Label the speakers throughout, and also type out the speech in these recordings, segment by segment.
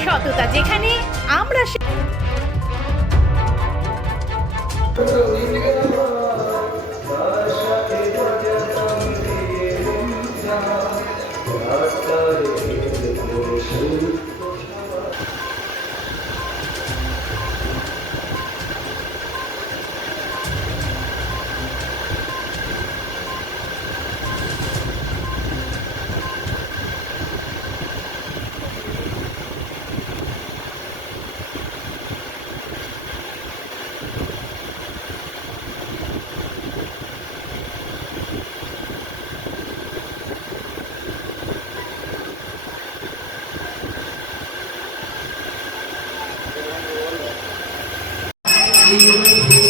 Speaker 1: ব্যস্ততা যেখানে আমরা
Speaker 2: Música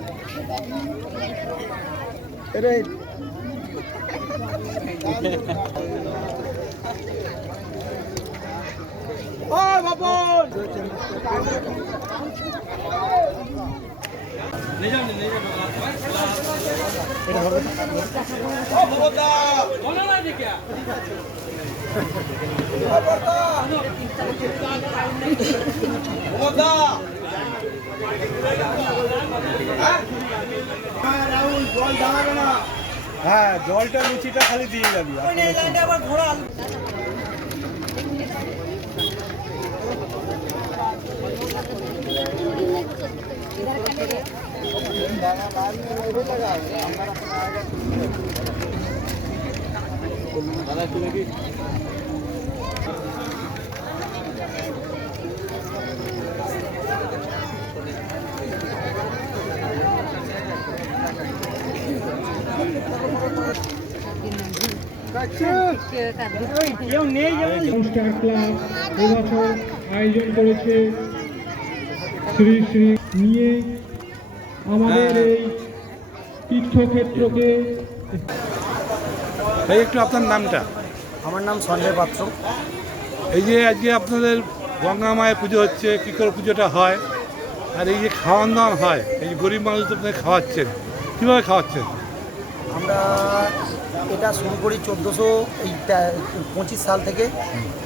Speaker 2: ও বাবন
Speaker 3: হ্যাঁ জলটা লুচিটা খালি দিয়ে যাবি। কেউ নেই। যেমন
Speaker 4: স্টার ক্লাব এবছর আয়োজন করেছে শ্রী শ্রী নিয়ে আমাদের এই তীর্থক্ষেত্রকে
Speaker 3: এই একটু আপনার নামটা?
Speaker 5: আমার নাম সঞ্জয় পাত্র।
Speaker 3: এই যে আজকে আপনাদের গঙ্গা মায়ের পুজো হচ্ছে কী করে পুজোটা হয় আর এই যে খাওয়ান দাওয়ান হয় এই গরিব মানুষ তো আপনাদের খাওয়াচ্ছেন কীভাবে খাওয়াচ্ছেন?
Speaker 5: আমরা এটা শুরু করি চোদ্দোশো এই পঁচিশ সাল থেকে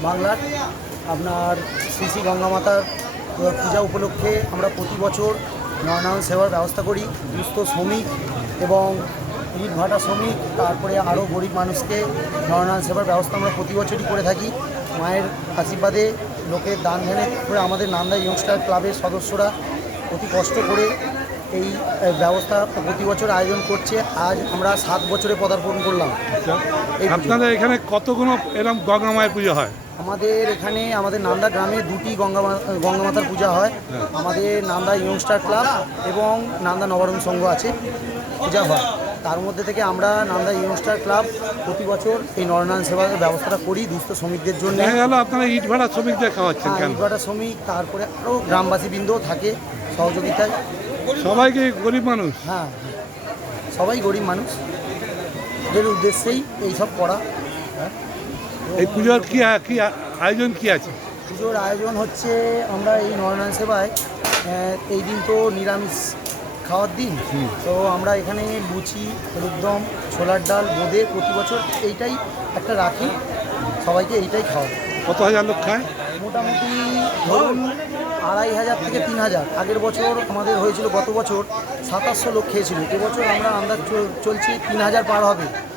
Speaker 5: বাংলার আপনার শ্রী শ্রী গঙ্গা মাতার পূজা উপলক্ষে আমরা প্রতি বছর নয়নায়ন সেবার ব্যবস্থা করি, দুস্থ শ্রমিক এবং ইট ভাটা শ্রমিক, তারপরে আরও গরিব মানুষকে নয়নায়ন সেবার ব্যবস্থা আমরা প্রতি বছরই করে থাকি। মায়ের আশীর্বাদে লোকের দান ধ্যানে করে আমাদের নান্দা ইয়ংস্টার ক্লাবের সদস্যরা অতি কষ্ট করে এই ব্যবস্থা প্রতি বছর আয়োজন করছে। আজ আমরা সাত বছরে পদার্পণ করলাম। পুজো।
Speaker 3: আপনাদের এখানে কতগুলো এরকম গঙ্গা মায়ের পুজো হয়?
Speaker 5: আমাদের এখানে আমাদের নান্দা গ্রামে দুটি গঙ্গা গঙ্গা মাতার পূজা হয়। আমাদের নান্দা ইয়ংস্টার ক্লাব এবং নান্দা নবরণ সংঘ আছে পূজা হয়। তার মধ্যে থেকে আমরা নান্দা ইয়ংস্টার ক্লাব প্রতি বছর এই নরনারায়ণ সেবার ব্যবস্থাটা করি দুস্থ শ্রমিকদের জন্য।
Speaker 3: আপনারা ইট ভাড়া শ্রমিকদের খাওয়াচ্ছেন কেন?
Speaker 5: ইটভাটা শ্রমিক তারপরে আরও গ্রামবাসী বৃন্দও থাকে। সহযোগিতায়।
Speaker 3: সবাইকে গরিব মানুষ।
Speaker 5: হ্যাঁ হ্যাঁ। সবাই গরিব মানুষ। এদের উদ্দেশ্যেই এইসব করা। হ্যাঁ।
Speaker 3: এই পুজোর কি আয়োজন কি আছে?
Speaker 5: পুজোর আয়োজন হচ্ছে আমরা এই নরনারায়ণ সেবায় এই দিন তো নিরামিষ খাওয়ার দিন। তো আমরা এখানে লুচি রুদম ছোলার ডাল বোঁদে প্রতি বছর এইটাই একটা রাখি। সবাইকে এইটাই খাওয়া
Speaker 3: কত হাজার লোক খায়?
Speaker 5: মোটামুটি ধরুন আড়াই হাজার থেকে তিন হাজার। আগের বছর আমাদের হয়েছিল, গত বছর সাতাশশো লোক খেয়েছিল। এবছর আমরা আন্দাজ চল- চলছি তিন হাজার পার হবে।